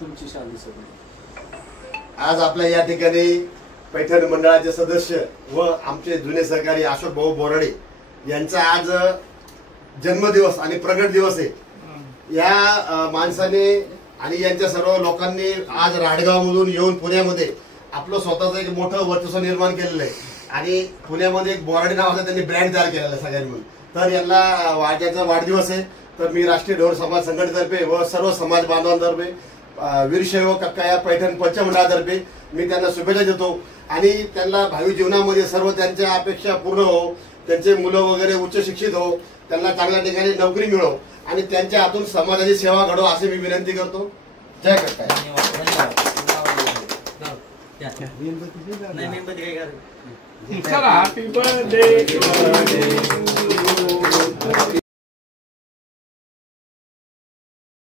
तुमची शांती सगळी। आज आपल्या या ठिकाणी पैठण मंडळाचे सदस्य व आमचे जुने सहकारी अशोक भाऊ बोराडे यांचा आज जन्मदिवस आणि प्रगट दिवस आहे। या माणसाने आणि यांच्या सर्व लोकांनी आज राडगाव मधून येऊन पुण्यामध्ये आपलं स्वतःचं एक मोठं वर्चस्व निर्माण केलेलं आहे आणि पुण्यामध्ये एक बोराडे नावाचा त्यांनी ब्रँड तयार केलेला आहे सगळ्यांनी मिळून। तर यांना वाढत्याचा वाढदिवस आहे, तर मी राष्ट्रीय ढोर समाज संघटनेतर्फे व सर्व समाज बांधवांतर्फे वीरशैव कक्काया पैठण पंचमंडळातर्फे मी त्यांना शुभेच्छा देतो आणि त्यांना भावी जीवनामध्ये सर्व त्यांच्या अपेक्षा पूर्ण हो, त्यांचे मुलं वगैरे उच्च शिक्षित हो, त्यांना चांगल्या ठिकाणी नोकरी मिळो आणि त्यांच्या हातून समाजाची सेवा घडो अशी मी विनंती करतो। जय कक्काया। चला, हॅपी बर्थडे टू यू,